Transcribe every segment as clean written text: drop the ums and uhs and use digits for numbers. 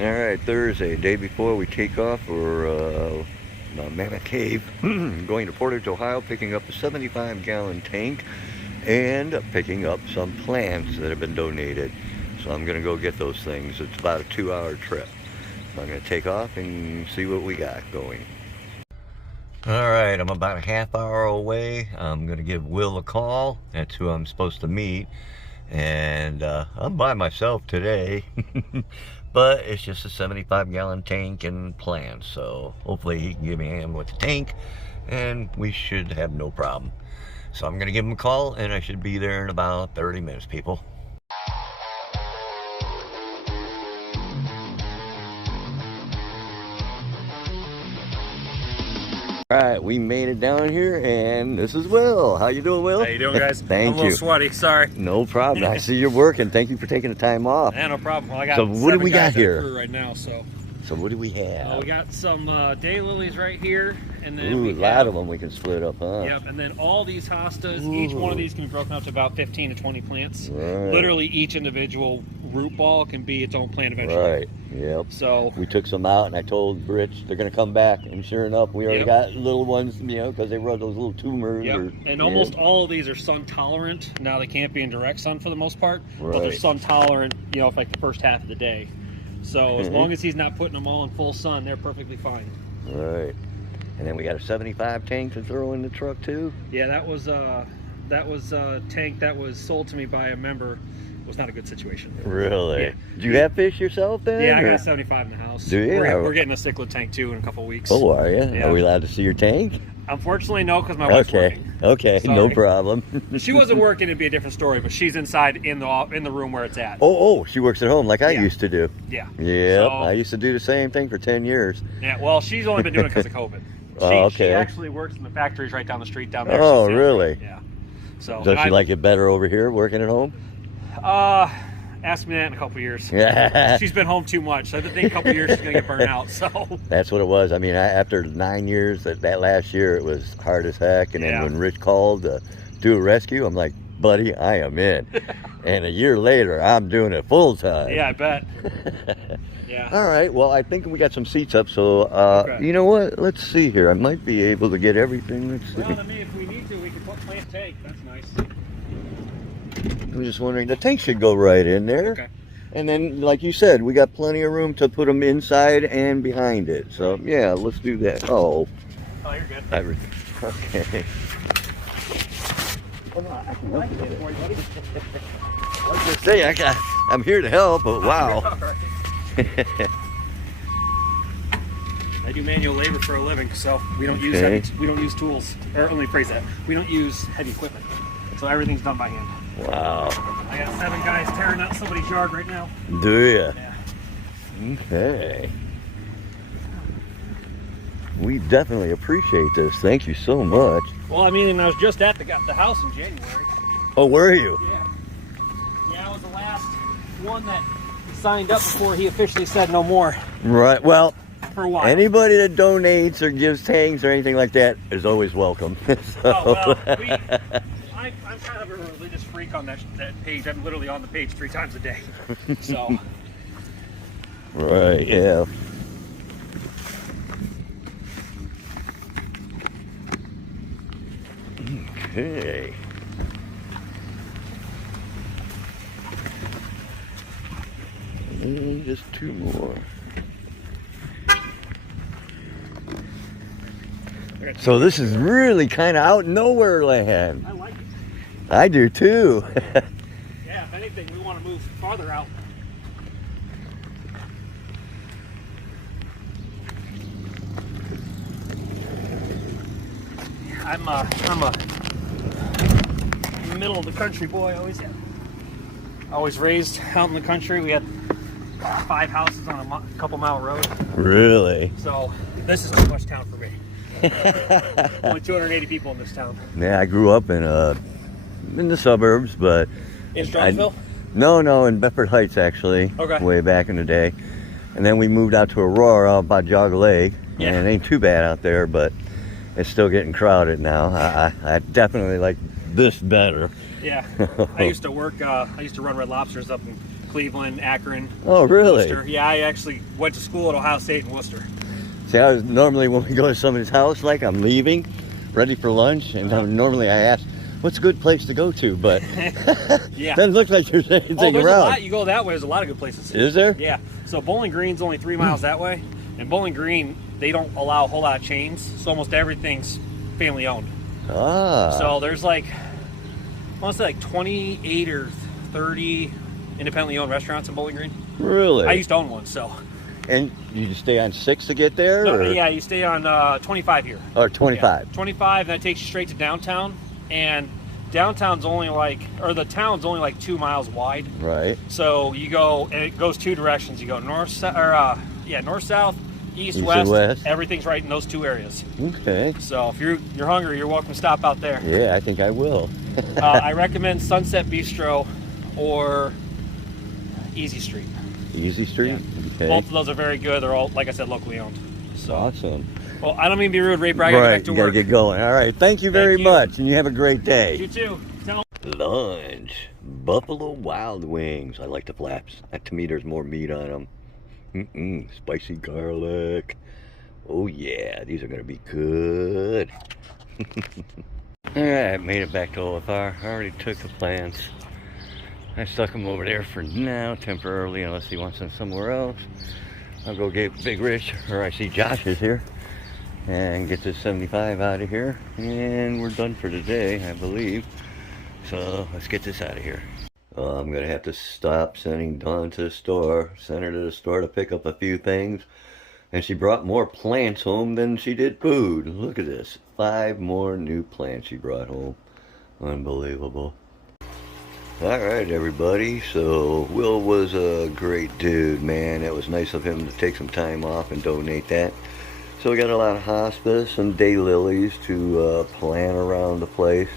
Alright, Thursday, day before we take off for Mammoth Cave, going to Portage, Ohio, picking up a 75-gallon tank and picking up some plants that have been donated. So I'm going to go get those things. It's about a 2-hour trip. So I'm going to take off and see what we got going. Alright, I'm about a half hour away. I'm going to give Will a call. That's who I'm supposed to meet. And I'm by myself today. But it's just a 75-gallon tank and plants, so hopefully he can give me a hand with the tank and we should have no problem. So I'm gonna give him a call and I should be there in about 30 minutes, people. All right, we made it down here, and this is Will. How you doing, Will? How you doing, guys? Thank you. I'm a little sweaty, sorry. No problem. I see you're working. Thank you for taking the time off. Yeah, no problem. Well, I got so what do we got here right now? So what do we have? we got some daylilies right here, and then Ooh, a lot of them we can split up, huh? Yep, and then all these hostas. Ooh. Each one of these can be broken up to about 15 to 20 plants. Right. Literally, each individual root ball can be its own plant eventually. Right. Yep. So we took some out, and I told Rich they're going to come back, and sure enough, we already got little ones, you know, because they were those little tumors. Yep. And almost all of these are sun tolerant. Now they can't be in direct sun for the most part, but they're sun tolerant, you know, for like the first half of the day. So as long as he's not putting them all in full sun, they're perfectly fine. Right. And then we got a 75 tank to throw in the truck too. Yeah, that was a tank that was sold to me by a member. It was not a good situation. Really? Yeah. Do you have fish yourself then? Yeah, I got a 75 in the house. Do you? We're getting a cichlid tank too in a couple weeks. Oh, are you? Yeah. Are we allowed to see your tank? Unfortunately, no, because my wife's working. Okay, Sorry. no problem. If she wasn't working, it'd be a different story, but she's inside in the room where it's at. Oh, she works at home like I used to do. Yeah. Yeah, So, I used to do the same thing for 10 years. Yeah, well, she's only been doing it because of COVID. She actually works in the factories right down the street down there. Oh, really? Yeah. So does she like it better over here working at home? Ask me that in a couple years. Yeah. She's been home too much. I think a couple years she's gonna get burnt out. So that's what it was. I mean, after 9 years, that last year it was hard as heck. And then when Rich called to do a rescue, I'm like, buddy, I am in. And a year later, I'm doing it full time. Yeah, I bet. Yeah. All right. Well, I think we got some seats up. So you know what? Let's see here. I might be able to get everything. Let's see. Well, I mean, if we need to, we can put plant tank. That's nice. I'm just wondering, the tank should go right in there. Okay. And then, like you said, we got plenty of room to put them inside and behind it. So, yeah, let's do that. Oh, you're good. Okay. Come on, I can help you. I was just saying, I'm here to help, but wow. I do manual labor for a living, so we don't use we don't use tools. Or let me phrase that. We don't use heavy equipment. So everything's done by hand. Wow. I got 7 guys tearing out somebody's yard right now. Do you? Yeah. Okay. We definitely appreciate this. Thank you so much. Well, I mean, I was just at the house in January. Oh, were you? Yeah. Yeah, I was the last one that signed up before he officially said no more. Right. Well, for a while. Anybody that donates or gives tanks or anything like that is always welcome. Oh, well, I'm kind of a religious freak on that page. I'm literally on the page 3 times a day. So. Right, yeah. Okay. And just 2 more. So this is really kind of out nowhere land. I like it. I do too. Yeah, if anything, we want to move farther out. I'm a middle of the country boy. Always raised out in the country. We had 5 houses on a couple mile road. Really? So this is too much town for me. Only 280 people in this town. Yeah, I grew up in the suburbs, but in Strongsville? No, in Bedford Heights actually. Okay. Way back in the day, and then we moved out to Aurora by Jog Lake. Yeah. And it ain't too bad out there, but it's still getting crowded now. I definitely like this better. Yeah, I used to run Red Lobsters up in Cleveland, Akron. Oh, really? Worcester. Yeah, I actually went to school at Ohio State in Worcester. See, I was normally when we go to somebody's house, like I'm leaving, ready for lunch, and normally I ask, what's a good place to go to? But yeah, doesn't look like there's anything there's around. A lot. You go that way, there's a lot of good places. Is there? Yeah. So Bowling Green's only 3 miles that way, and Bowling Green, they don't allow a whole lot of chains, so almost everything's family owned. Ah. So there's like, I want to say like 28 or 30 independently owned restaurants in Bowling Green. Really? I used to own one, so. And you just stay on 6 to get there? No, or? yeah, you stay on 25 here. Or 25? Yeah, 25, that takes you straight to downtown. And downtown's only like, or the town's only like 2 miles wide. Right. So you go, and it goes 2 directions. You go north, north, south, east, and west. Everything's right in those 2 areas. Okay. So if you're hungry, you're welcome to stop out there. Yeah, I think I will. I recommend Sunset Bistro or Easy Street. Easy Street? Yeah. Okay. Both of those are very good. They're all, like I said, locally owned. So. Awesome. Well, I don't mean to be rude, Raper. I gotta get back to you work. gotta get going. All right. Thank you very much, and you have a great day. You too. Lunch. Buffalo Wild Wings. I like the flaps. To me, there's more meat on them. Spicy garlic. Oh yeah, these are gonna be good. All right, made it back to OFR. I already took the plants. I stuck them over there for now, temporarily, unless he wants them somewhere else. I'll go get Big Rich, or I see Josh is here, and get this 75 out of here. And we're done for today, I believe. So let's get this out of here. I'm gonna have to stop sending Dawn to the store, send her to the store to pick up a few things. And she brought more plants home than she did food. Look at this, 5 more new plants she brought home. Unbelievable. Alright everybody, so Will was a great dude, man. It was nice of him to take some time off and donate that. So we got a lot of hospice and daylilies to plant around the place.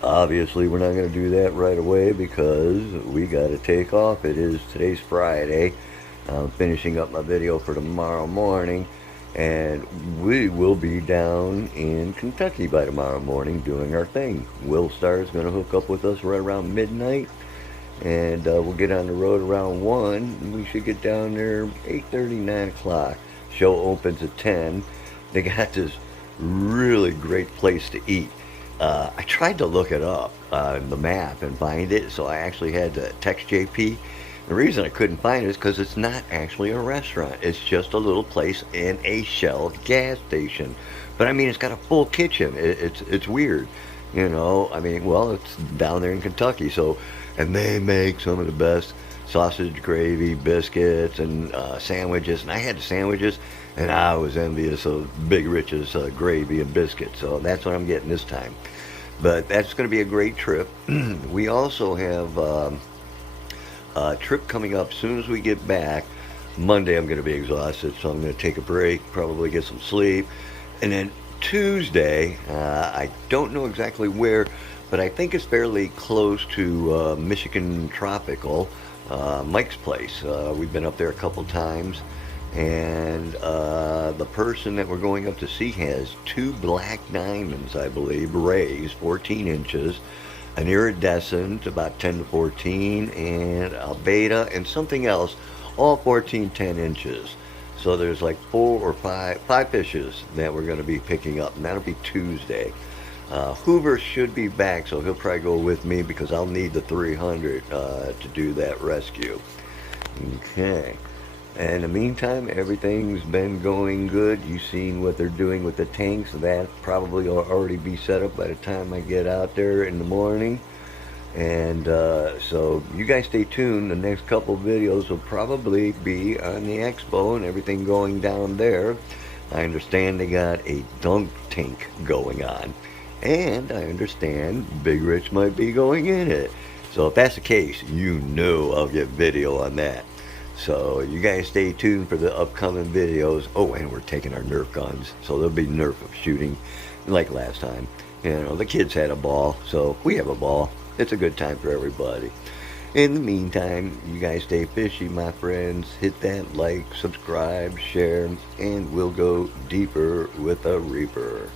Obviously we're not going to do that right away because we got to take off. Today's Friday. I'm finishing up my video for tomorrow morning, and we will be down in Kentucky by tomorrow morning doing our thing. Will Star is going to hook up with us right around midnight, and we'll get on the road around 1. We should get down there 8:30, 9 o'clock. Show opens at 10. They got this really great place to eat. I tried to look it up on the map and find it, so I actually had to text JP. The reason I couldn't find it is because it's not actually a restaurant. It's just a little place in a Shell gas station. But I mean, it's got a full kitchen. It's weird, you know. I mean, well, it's down there in Kentucky, so, and they make some of the best sausage gravy, biscuits, and sandwiches. And I had the sandwiches, and I was envious of Big Rich's gravy and biscuits. So that's what I'm getting this time. But that's going to be a great trip. We also have trip coming up as soon as we get back. Monday I'm going to be exhausted, so I'm going to take a break, probably get some sleep. And then Tuesday, I don't know exactly where, but I think it's fairly close to Michigan Tropical, Mike's place. We've been up there a couple times, and the person that we're going up to see has 2 black diamonds, I believe, rays, 14 inches. An iridescent, about 10 to 14, and a beta, and something else, all 14, 10 inches. So there's like 4 or 5 fishes that we're going to be picking up, and that'll be Tuesday. Hoover should be back, so he'll probably go with me because I'll need the 300 to do that rescue. Okay. In the meantime, everything's been going good. You've seen what they're doing with the tanks. That probably will already be set up by the time I get out there in the morning. And so you guys stay tuned. The next couple videos will probably be on the expo and everything going down there. I understand they got a dunk tank going on. And I understand Big Rich might be going in it. So if that's the case, you know I'll get video on that. So you guys stay tuned for the upcoming videos. Oh, and we're taking our Nerf guns, so there'll be Nerf shooting like last time. You know, the kids had a ball, so we have a ball. It's a good time for everybody. In the meantime, you guys stay fishy, my friends. Hit that like, subscribe, share, and we'll go deeper with a Reaper.